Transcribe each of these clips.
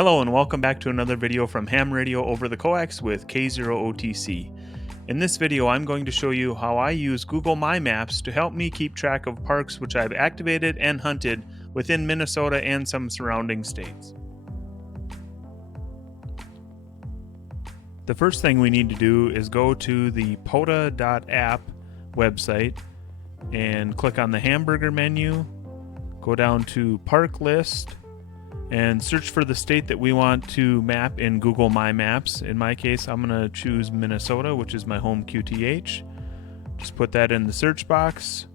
Hello and welcome back to another video from ham radio over the coax with K0OTC. In this video I'm going to show you how I use Google My Maps to help me keep track of parks which I've activated and hunted within Minnesota and some surrounding states. The first thing we need to do is go to the POTA.app website and click on the hamburger menu, go down to Park List, and search for the state that we want to map in Google My Maps. In my case, I'm going to choose Minnesota, which is my home QTH. Just put that in the search box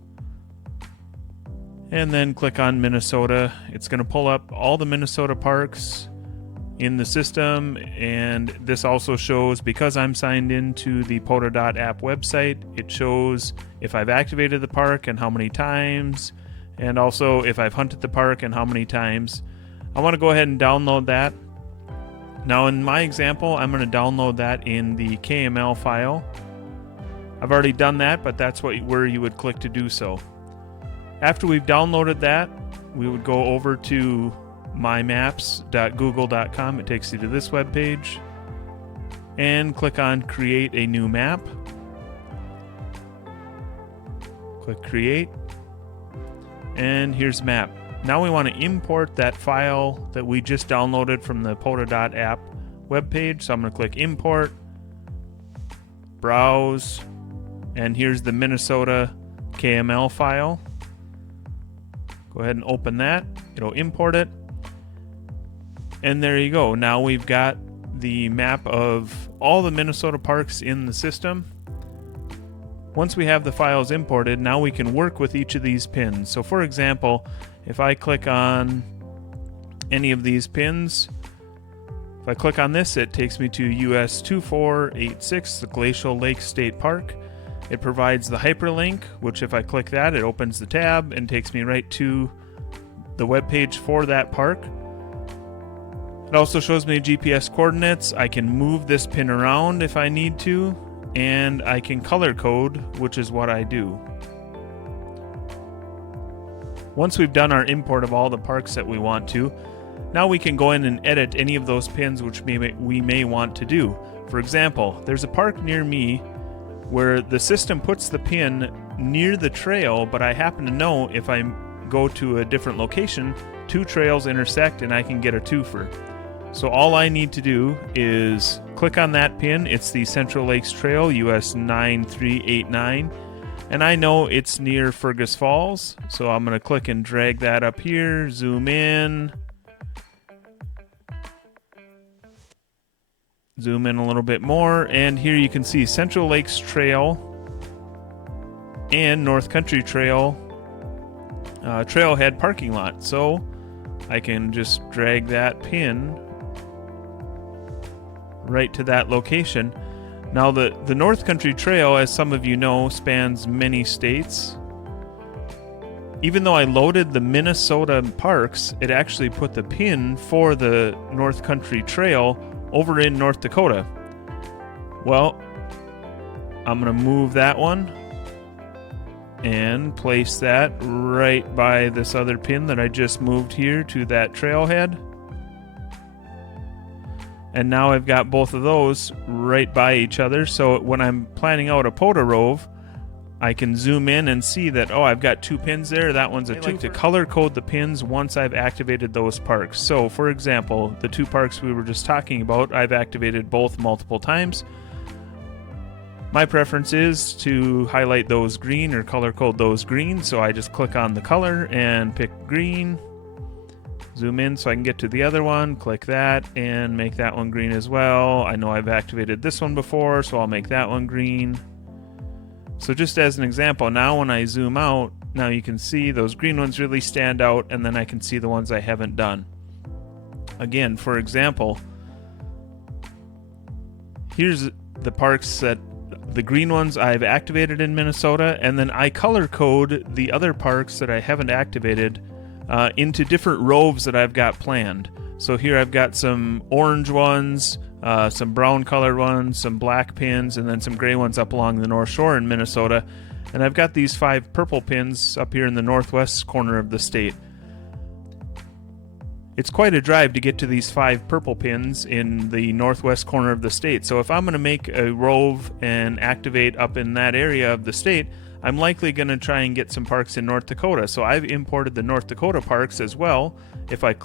and then click on Minnesota. It's going to pull up all the Minnesota parks in the system, and this also shows, because I'm signed into the POTA.app website, it shows if I've activated the park and how many times, and also if I've hunted the park and how many times. I want to go ahead and download that. Now in my example, I'm going to download that in the KML file. I've already done that, but that's where you would click to do so. After we've downloaded that, we would go over to mymaps.google.com. It takes you to this web page, and click on Create a New Map. Click Create, and here's Map. Now we want to import that file that we just downloaded from the POTA.app webpage. So I'm going to click Import, Browse, and here's the Minnesota KML file. Go ahead and open that. It'll import it. And there you go. Now we've got the map of all the Minnesota parks in the system. Once we have the files imported, now we can work with each of these pins. So for example, if I click on any of these pins, if I click on this, it takes me to US 2486, the Glacial Lake State Park. It provides the hyperlink, which if I click that, it opens the tab and takes me right to the web page for that park. It also shows me GPS coordinates. I can move this pin around if I need to, and I can color code, which is what I do. Once we've done our import of all the parks that we want to, now we can go in and edit any of those pins which we may want to do. For example, there's a park near me where the system puts the pin near the trail, but I happen to know if I go to a different location, two trails intersect and I can get a twofer. So all I need to do is click on that pin. It's the Central Lakes Trail, US 9389. And I know it's near Fergus Falls, so I'm going to click and drag that up here, zoom in a little bit more, and here you can see Central Lakes Trail and North Country Trail trailhead parking lot. So I can just drag that pin right to that location. Now the North Country Trail, as some of you know, spans many states. Even though I loaded the Minnesota parks, it actually put the pin for the North Country Trail over in North Dakota. Well, I'm going to move that one and place that right by this other pin that I just moved here to that trailhead. And now I've got both of those right by each other. So when I'm planning out a POTA rove, I can zoom in and see that, oh, I've got two pins there. That one's a twofer. I like to color code the pins once I've activated those parks. So for example, the two parks we were just talking about, I've activated both multiple times. My preference is to highlight those green or color code those green. So I just click on the color and pick green. Zoom in so I can get to the other one, click that, and make that one green as well. I know I've activated this one before, so I'll make that one green. So just as an example, now when I zoom out, now you can see those green ones really stand out, and then I can see the ones I haven't done. Again, for example, here's the parks that the green ones I've activated in Minnesota, and then I color code the other parks that I haven't activated into different roves that I've got planned. So here I've got some orange ones, some brown colored ones, some black pins, and then some gray ones up along the North Shore in Minnesota. And I've got these 5 purple pins up here in the northwest corner of the state. It's quite a drive to get to these 5 purple pins in the northwest corner of the state. So if I'm going to make a rove and activate up in that area of the state, I'm likely going to try and get some parks in North Dakota. So I've imported the North Dakota parks as well. If I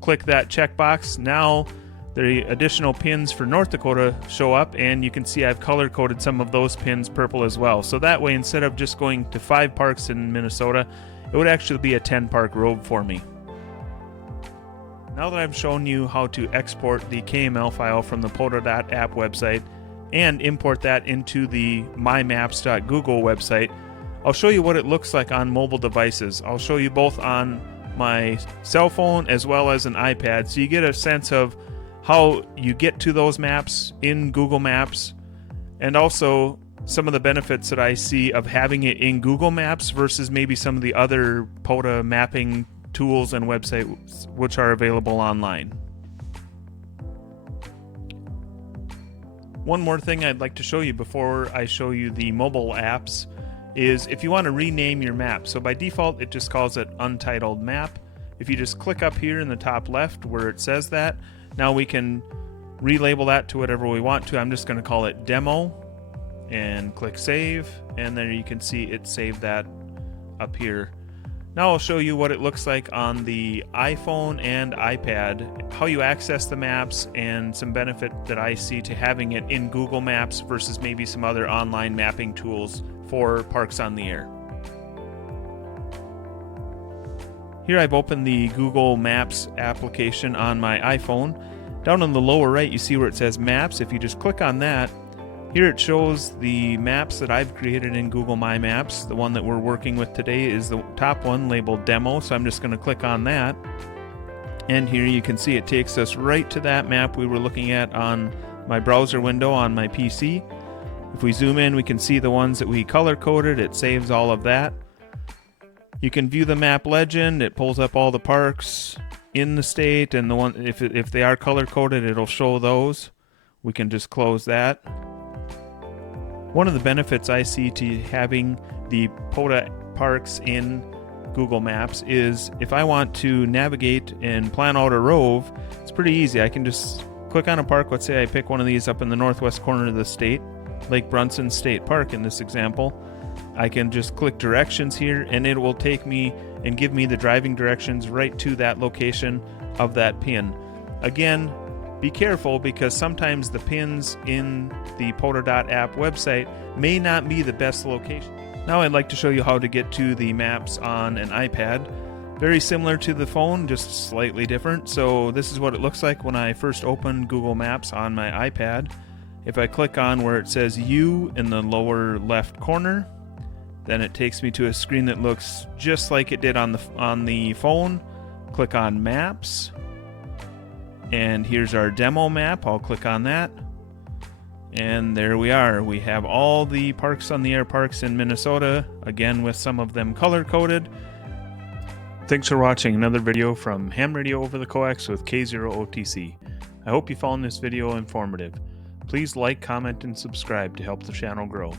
click that checkbox, now the additional pins for North Dakota show up, and you can see I've color coded some of those pins purple as well. So that way, instead of just going to 5 parks in Minnesota, it would actually be a 10 park rove for me. Now that I've shown you how to export the KML file from the POTA.app website and import that into the mymaps.google website, I'll show you what it looks like on mobile devices. I'll show you both on my cell phone as well as an iPad, so you get a sense of how you get to those maps in Google Maps, and also some of the benefits that I see of having it in Google Maps versus maybe some of the other POTA mapping tools and websites which are available online. One more thing I'd like to show you before I show you the mobile apps is if you want to rename your map. So by default it just calls it Untitled Map. If you just click up here in the top left where it says that, now we can relabel that to whatever we want to. I'm just going to call it Demo and click Save, and there you can see it saved that up here. Now I'll show you what it looks like on the iPhone and iPad, how you access the maps, and some benefit that I see to having it in Google Maps versus maybe some other online mapping tools for parks on the air. Here I've opened the Google Maps application on my iPhone. Down on the lower right you see where it says Maps. If you just click on that, here it shows the maps that I've created in Google My Maps. The one that we're working with today is the top one labeled Demo, so I'm just going to click on that. And here you can see it takes us right to that map we were looking at on my browser window on my PC. If we zoom in, we can see the ones that we color coded. It saves all of that. You can view the map legend. It pulls up all the parks in the state, and the one if they are color coded, it'll show those. We can just close that. One of the benefits I see to having the POTA parks in Google Maps is if I want to navigate and plan out a rove, it's pretty easy. I can just click on a park. Let's say I pick one of these up in the northwest corner of the state, Lake Brunson State Park in this example. I can just click directions here, and it will take me and give me the driving directions right to that location of that pin. Again, be careful because sometimes the pins in the POTA.app website may not be the best location. Now I'd like to show you how to get to the maps on an iPad. Very similar to the phone, just slightly different. So this is what it looks like when I first open Google Maps on my iPad. If I click on where it says U in the lower left corner, then it takes me to a screen that looks just like it did on the phone. Click on Maps. And here's our demo map. I'll click on that. And there we are. We have all the parks on the air parks in Minnesota, again with some of them color coded. Thanks for watching another video from Ham Radio over the coax with K0OTC. I hope you found this video informative. Please like, comment, and subscribe to help the channel grow.